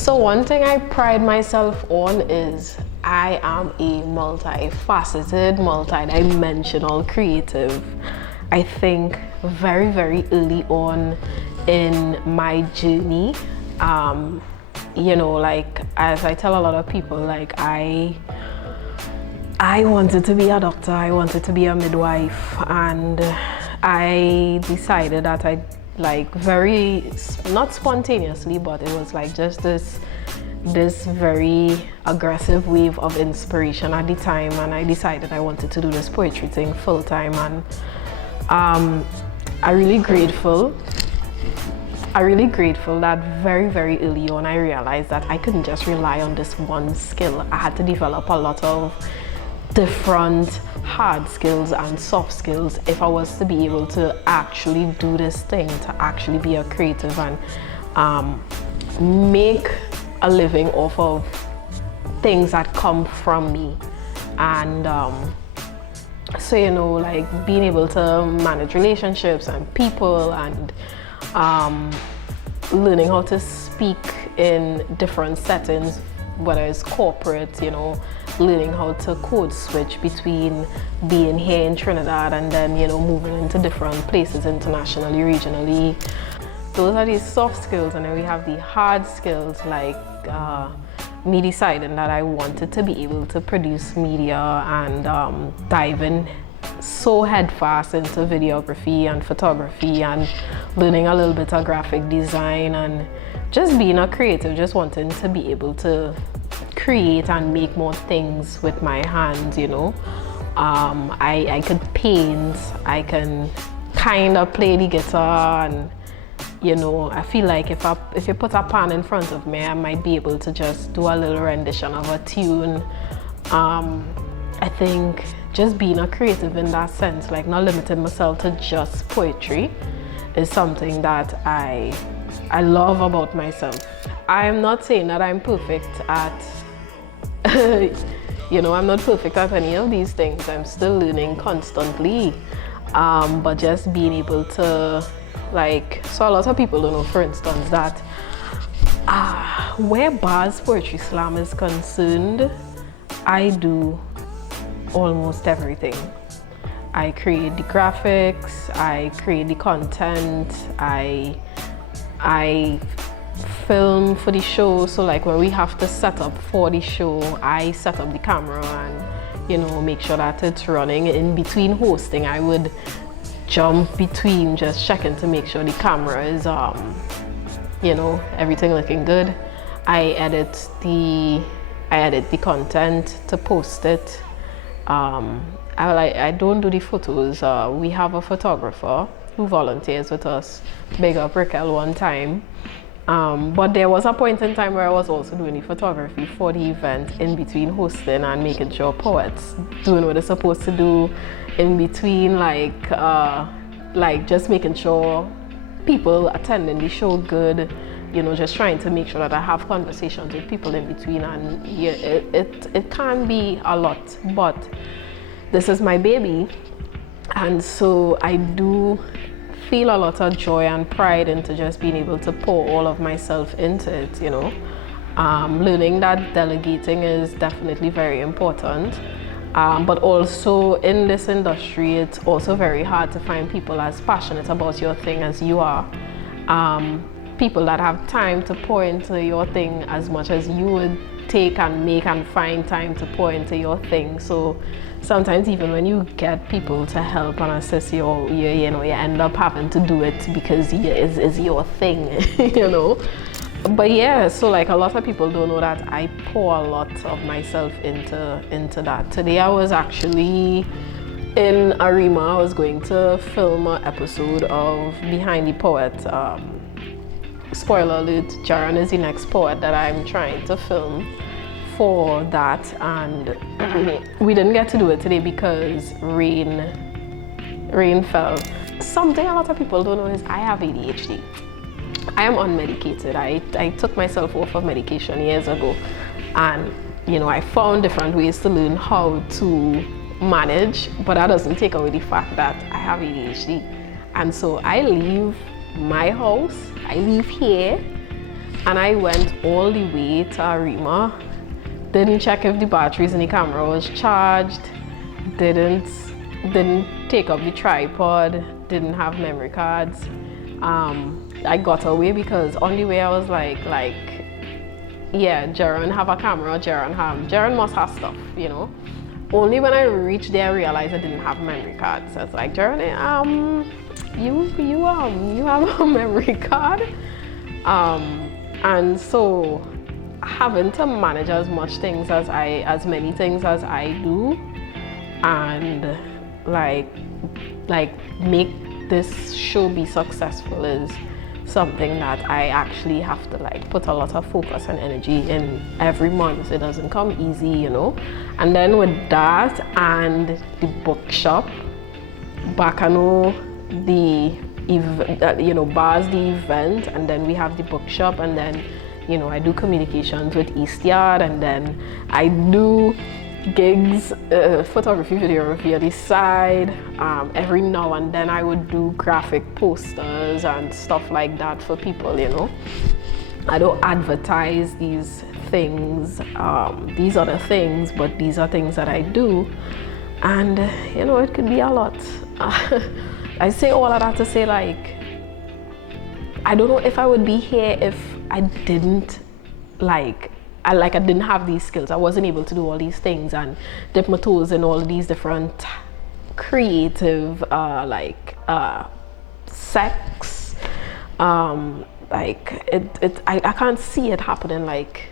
So one thing I pride myself on is I am a multifaceted, multidimensional creative. I think very, very early on in my journey, you know, like as I tell a lot of people, like I wanted to be a doctor, I wanted to be a midwife, and I decided that I like very, not spontaneously, but it was like just this very aggressive wave of inspiration at the time, and I decided I wanted to do this poetry thing full time. And I'm really grateful that very, very early on I realized that I couldn't just rely on this one skill. I had to develop a lot of different hard skills and soft skills if I was to be able to actually do this thing, to actually be a creative and make a living off of things that come from me. And so, you know, like being able to manage relationships and people, and learning how to speak in different settings, whether it's corporate, you know, learning how to code switch between being here in Trinidad and then, you know, moving into different places internationally, regionally. Those are these soft skills. And then we have the hard skills, like me deciding that I wanted to be able to produce media and dive in so headfast into videography and photography, and learning a little bit of graphic design, and just being a creative, just wanting to be able to create and make more things with my hands, you know. I could paint, I can kind of play the guitar, and you know, I feel like if you put a pan in front of me, I might be able to just do a little rendition of a tune. I think just being a creative in that sense, like not limiting myself to just poetry, is something that I love about myself. I'm not saying that I'm perfect at you know, I'm not perfect at any of these things. I'm still learning constantly. But just being able to, like, so a lot of people don't know, for instance, that where Bars Poetry Slam is concerned, I do almost everything. I create the graphics, I create the content, I film for the show. So like when we have to set up for the show, I set up the camera and, you know, make sure that it's running. In between hosting, I would jump between, just checking to make sure the camera is you know, everything looking good. I edit the content to post it. I don't do the photos. We have a photographer who volunteers with us. Big up Raquel one time. But there was a point in time where I was also doing the photography for the event, in between hosting and making sure poets doing what they're supposed to do, in between like just making sure people attending the show good, you know, just trying to make sure that I have conversations with people in between. And yeah, it can be a lot, but this is my baby, and so I do feel a lot of joy and pride into just being able to pour all of myself into it, you know. Learning that delegating is definitely very important, but also in this industry, it's also very hard to find people as passionate about your thing as you are. People that have time to pour into your thing as much as you would take and make and find time to pour into your thing. So sometimes even when you get people to help and assist you, you know, you end up having to do it because it's your thing, you know. But yeah, so like a lot of people don't know that I pour a lot of myself into that. Today I was actually in Arima. I was going to film an episode of Behind the Poet. Spoiler alert, Jaron is the next poet that I'm trying to film for that, and we didn't get to do it today because rain fell. Something a lot of people don't know is I have ADHD. I am unmedicated. I took myself off of medication years ago, and you know, I found different ways to learn how to manage, but that doesn't take away the fact that I have ADHD. And so I leave my house, I leave here, and I went all the way to Arima, didn't check if the batteries in the camera was charged, didn't take up the tripod, didn't have memory cards. I got away because on the way I was like, yeah, Jaron have a camera, Jaron must have stuff, you know. Only when I reached there I realized I didn't have memory cards. So I was like, Jaron, you have a memory card? And so having to manage as many things as I do, and like make this show be successful is something that I actually have to like put a lot of focus and energy in every month. It doesn't come easy, you know. And then with that and the bookshop, Bacano, the bars the event, and then we have the bookshop, and then I do communications with East Yard, and then I do gigs, photography, videography on the side. Every now and then I would do graphic posters and stuff like that for people, I don't advertise these things, these other things, but these are things that I do, and it could be a lot. I say all of that to say, like, I don't know if I would be here if I didn't I didn't have these skills. I wasn't able to do all these things and dip my toes in all these different creative sects. I can't see it happening, like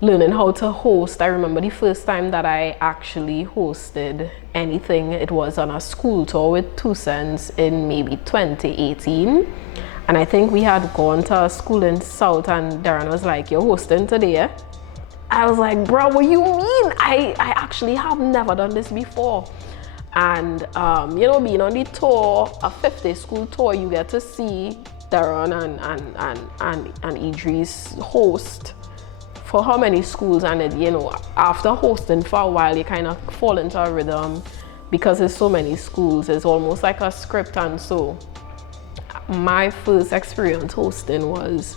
learning how to host. I remember the first time that I actually hosted anything, it was on a school tour with 2 Cents in maybe 2018. And I think we had gone to a school in South, and Darren was like, "You're hosting today, eh?" I was like, "Bro, what you mean? I actually have never done this before." And being on the tour, a 50 school tour, you get to see Darren and Idris host for how many schools, and after hosting for a while, you kind of fall into a rhythm because there's so many schools. It's almost like a script. And so my first experience hosting was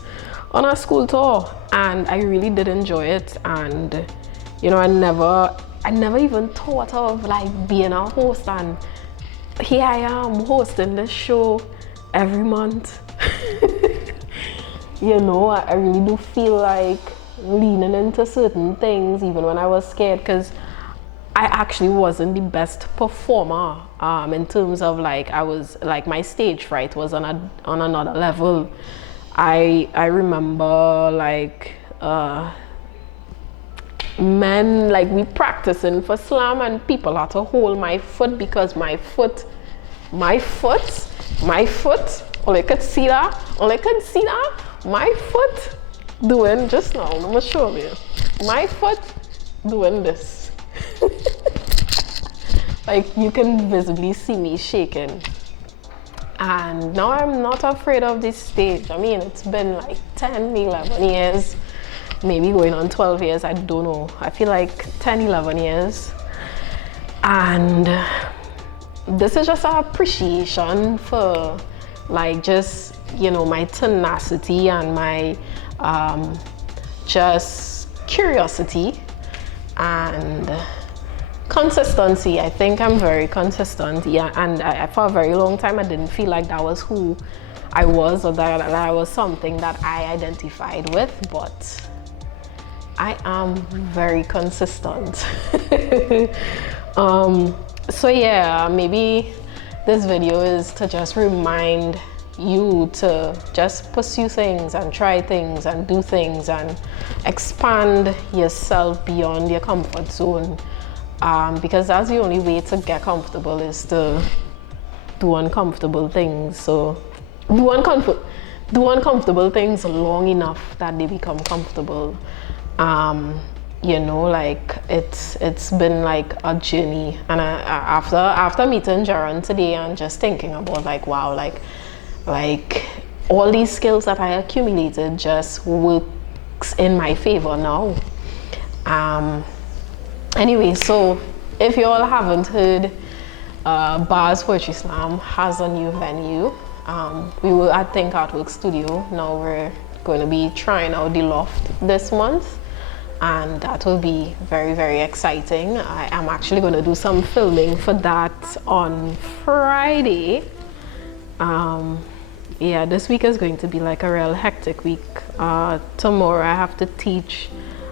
on a school tour, and I really did enjoy it. And I never even thought of like being a host, and here I am hosting this show every month. I really do feel like leaning into certain things even when I was scared, because I actually wasn't the best performer in terms of I was my stage fright was on another level. I remember we practicing for slam, and people had to hold my foot because my foot, all I could see that, my foot doing just now, I'm gonna show you, my foot doing this. You can visibly see me shaking. And now I'm not afraid of this stage. I mean, it's been 10, 11 years, maybe going on 12 years, I don't know. I feel like 10, 11 years. And this is just an appreciation for just, my tenacity and my just curiosity and consistency. I think I'm very consistent, and for a very long time I didn't feel like that was who I was, or that I was something that I identified with, but I am very consistent. So yeah, maybe this video is to just remind you to just pursue things and try things and do things and expand yourself beyond your comfort zone, because that's the only way to get comfortable, is to do uncomfortable things. So do uncomfortable things long enough that they become comfortable. It's been a journey, and after meeting Jaron today and just thinking about wow, all these skills that I accumulated just works in my favor now. Anyway, so if you all haven't heard, Bars Poetry Slam has a new venue. We were at Think Artwork Studio, now we're going to be trying out the loft this month, and that will be very, very exciting. I am actually going to do some filming for that on Friday. Yeah, this week is going to be like a real hectic week. Tomorrow I have to teach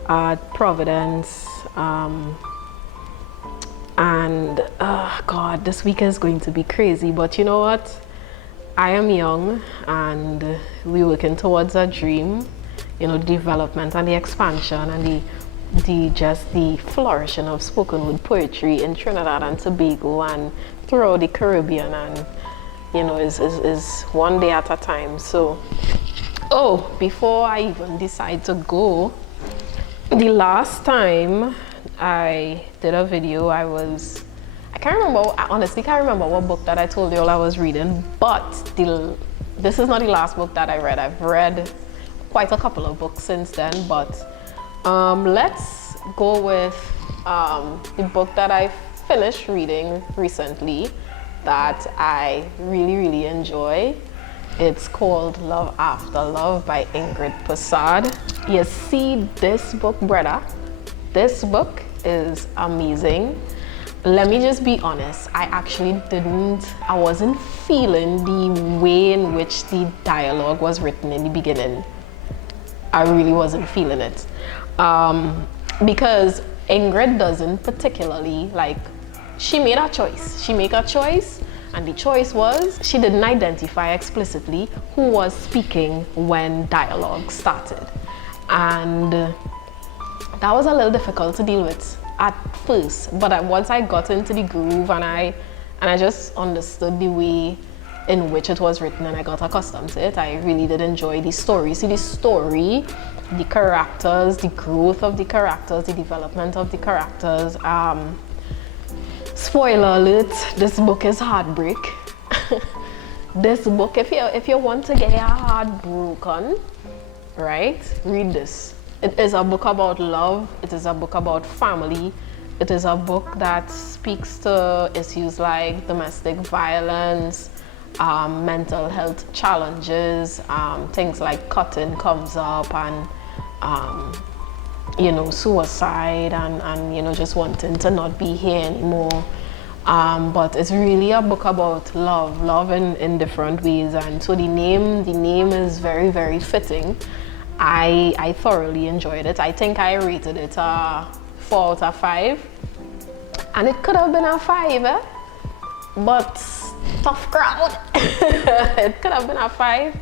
at Providence, and God, this week is going to be crazy. But you know what? I am young and we're working towards a dream, you know, development and the expansion and the flourishing of spoken word poetry in Trinidad and Tobago and throughout the Caribbean, and you know, is one day at a time. So, oh, before I even decide to go, the last time I did a video, I can't remember, I honestly can't remember what book that I told you all I was reading, but this is not the last book that I read. I've read quite a couple of books since then, but let's go with the book that I finished reading recently that I really, really enjoy. It's called Love After Love by Ingrid Persad. You see, this book, brother, this book is amazing. Let me just be honest, I wasn't feeling the way in which the dialogue was written in the beginning. I really wasn't feeling it. Because Ingrid doesn't particularly, like, she made a choice. She made a choice, and the choice was she didn't identify explicitly who was speaking when dialogue started. And that was a little difficult to deal with at first, but once I got into the groove and I just understood the way in which it was written and I got accustomed to it, I really did enjoy the story. See, the story, the characters, the growth of the characters, the development of the characters. Spoiler alert, this book is heartbreak. This book, if you want to get your heart broken, right, read this. It is a book about love. It is a book about family. It is a book that speaks to issues like domestic violence, mental health challenges, things like cutting comes up, and you know, suicide, and you know, just wanting to not be here anymore. But it's really a book about love in different ways, and so the name is very, very fitting. I thoroughly enjoyed it. I think I rated it 4 out of 5, and it could have been a 5, but tough crowd. It could have been a 5.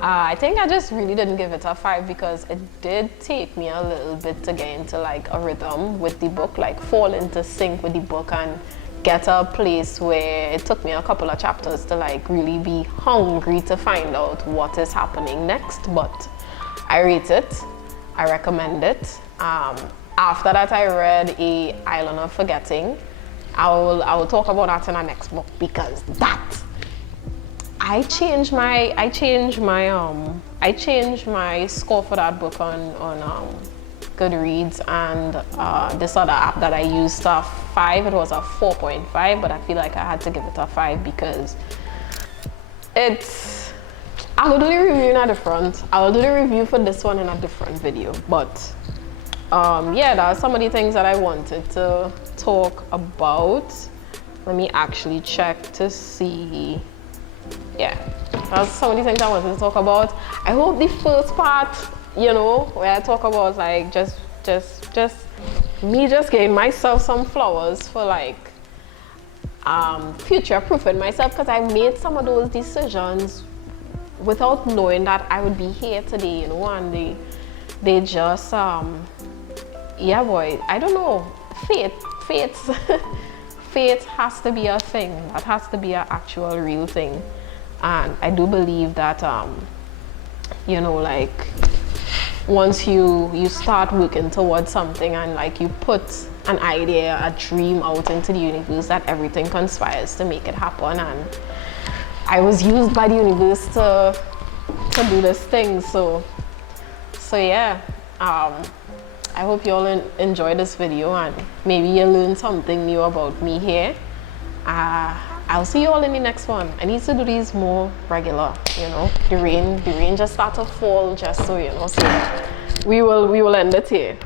I think I just really didn't give it a 5 because it did take me a little bit to get into like a rhythm with the book, like fall into sync with the book and get to a place where it took me a couple of chapters to like really be hungry to find out what is happening next. But I rate it, I recommend it. After that, I read A Island of Forgetting. I will talk about that in our next book, because that I changed my score for that book on Goodreads, and this other app that I used, 5. It was a 4.5, but I feel like I had to give it a 5 because it's. I will do the review in a different. I will do the review for this one in a different video. But yeah, there are some of the things that I wanted to talk about. Let me actually check to see. Yeah, that's some of the things I wanted to talk about. I hope the first part, you know, where I talk about like just me just getting myself some flowers for like future proofing myself, because I made some of those decisions without knowing that I would be here today, you know, and they just yeah, boy, I don't know, fate has to be a thing. That has to be an actual real thing. And I do believe that you know, like once you start working towards something and like you put an idea, a dream out into the universe, that everything conspires to make it happen. And I was used by the universe to do this thing. So yeah, I hope you all enjoy this video and maybe you learn something new about me here. I'll see you all in the next one. I need to do these more regular, you know. The rain just started to fall, just so you know. So we will end it here.